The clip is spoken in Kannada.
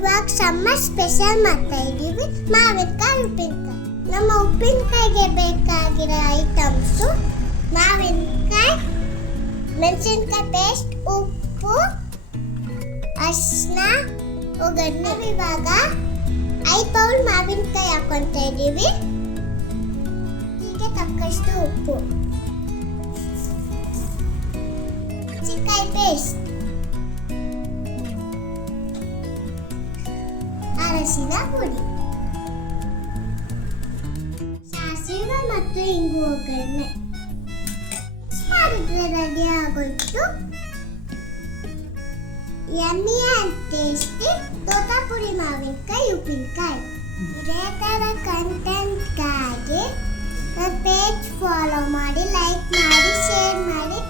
ಇವಾಗ ಸಮ್ಮರ್ ಸ್ಪೆಷಲ್ ಮಾಡ್ತಾ ಇದ್ದೀವಿ ಮಾವಿನಕಾಯಿ ಉಪ್ಪಿನಕಾಯಿ. ನಮ್ಮ ಉಪ್ಪಿನಕಾಯಿಗೆ ಬೇಕಾಗಿರೋ ಐಟಮ್ಸು ಮಾವಿನಕಾಯಿ, ಮೆಣಸಿನಕಾಯಿ ಪೇಸ್ಟ್, ಉಪ್ಪು, ಅರಿಶಿನ, ಒಗ್ಗರಣೆ. ಇವಾಗ 5 ಬೌಲ್ ಮಾವಿನಕಾಯಿ ಹಾಕೊಳ್ತಾ ಇದ್ದೀವಿ. ಹೀಗೆ ತಕ್ಕಷ್ಟು ಉಪ್ಪು, ಮೆಣಸಿನಕಾಯಿ ಪೇಸ್ಟ್, ಅರಸಿನ ಪುಡಿ, ಸಾಸಿವೆ ಮತ್ತು ಇಂಗು ಒಗ್ಗರಣೆ ಮಾಡಿದ್ರೆ ರೆಡಿ ಆಗೋಯ್ತು. ಯಮ್ಮಿ ಆ್ಯಂಡ್ ಟೇಸ್ಟಿ ತೋತಾಪುರಿ ಮಾವಿನಕಾಯಿ ಉಪ್ಪಿನಕಾಯಿ. ಇದೇ ಥರ ಕಂಟೆಂಟ್ಗಾಗಿ ಪೇಜ್ ಫಾಲೋ ಮಾಡಿ, ಲೈಕ್ ಮಾಡಿ, ಶೇರ್ ಮಾಡಿ.